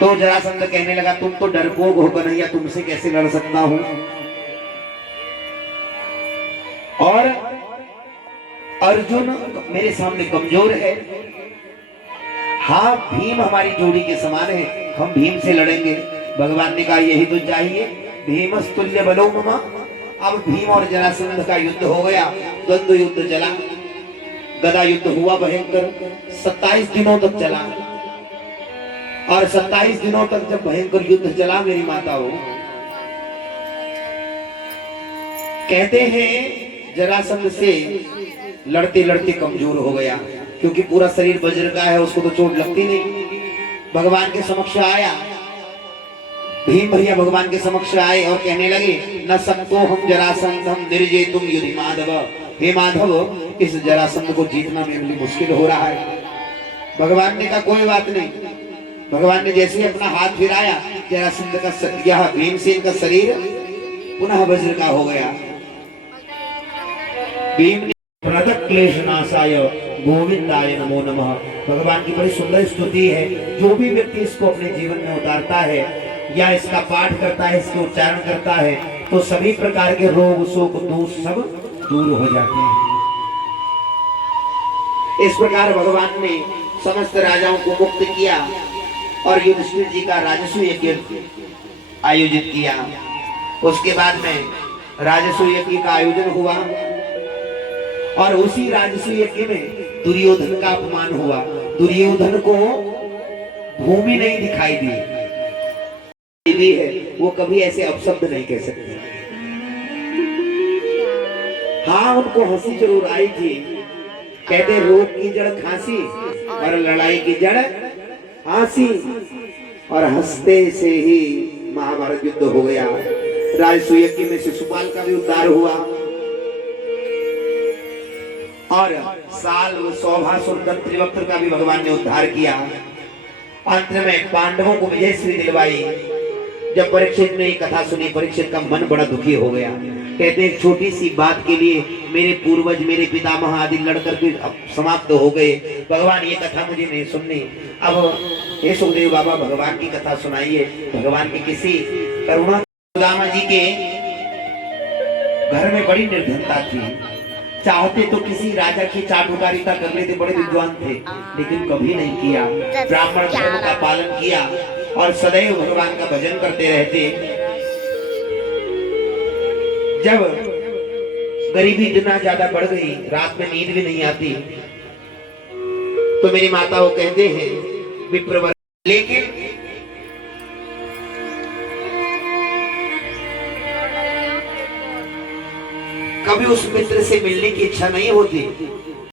तो जरासंध कहने लगा तुम तो डरपोक हो कन्हैया, तुमसे कैसे लड़ सकता हूं। और अर्जुन मेरे सामने कमजोर है। हाँ भीम हमारी जोड़ी के समान है, हम भीम से लड़ेंगे। भगवान ने कहा यही तो चाहिए, भीमस्तुल्य बलो ममा। अब भीम और जरासंध का युद्ध हो गया, द्वंद्व युद्ध चला, गदा युद्ध हुआ भयंकर, 27 दिनों तक चला। और 27 दिनों तक जब भयंकर युद्ध चला मेरी माताओं, कहते हैं जरासंध से लड़ते लड़ते कमजोर हो गया, क्योंकि पूरा शरीर वज्र का है, उसको तो चोट लगती नहीं। भगवान के समक्ष आया, भीम भैया भगवान के समक्ष आए और कहने लगे न सबको हम जरासंधम निर्जय तुम युधि माधव। हे माधव, इस जरासंध को जीतना मेरे लिए मुश्किल हो रहा है। भगवान ने कहा कोई बात नहीं। भगवान ने जैसे ही अपना हाथ फिराया, जरासंध का यह भीमसेन का शरीर पुनः वज्र का हो गया। भीम ने क्लेश नाशाय गोविंदाय नमो नमः। भगवान की बड़ी सुंदर स्तुति है। जो भी व्यक्ति इसको अपने जीवन में उतारता है या इसका पाठ करता है, इसके उच्चारण करता है, तो सभी प्रकार के रोग शोक दोष सब दूर हो जाते हैं। इस प्रकार भगवान ने समस्त राजाओं को मुक्त किया और युधिष्ठिर जी का राजस्व यज्ञ आयोजित किया। उसके बाद में राजस्व यज्ञ का आयोजन हुआ और उसी राजस्व यज्ञ में दुर्योधन का अपमान हुआ। दुर्योधन को भूमि नहीं दिखाई दी है, वो कभी ऐसे अपशब्द नहीं कह सकते। हाँ उनको हंसी जरूर आई थी। कहते रोग की जड़ खांसी और लड़ाई की जड़ हंसी, और हंसते से ही महाभारत युद्ध हो गया। राजस्व यज्ञ में शिशुपाल का भी उद्धार हुआ और साल सौभासुर त्रिवक्त्र का भी भगवान ने उद्धार किया। अंत में पांडवों को विजयश्री दिलवाई। जब परीक्षित ने कथा सुनी, परीक्षित का मन बड़ा दुखी हो गया। कहते एक छोटी सी बात के लिए मेरे पूर्वज, मेरे पितामह आदि लड़कर के समाप्त हो गए। भगवान ये कथा मुझे नहीं सुननी। अब हे सुखदेव बाबा भगवान की कथा सुनाइए। भगवान की किसी करुणा। सुदामा जी के घर में बड़ी निर्धनता थी। चाहते तो किसी राजा की चाटुकारिता कर लेते, बड़े विद्वान थे, लेकिन कभी नहीं किया। ब्राह्मण धर्म का पालन किया और सदैव भगवान का भजन करते रहते। जब गरीबी इतना ज्यादा बढ़ गई, रात में नींद भी नहीं आती, तो मेरी माता वो कहते हैं विप्रवर, लेकिन कभी उस मित्र से मिलने की इच्छा नहीं होती।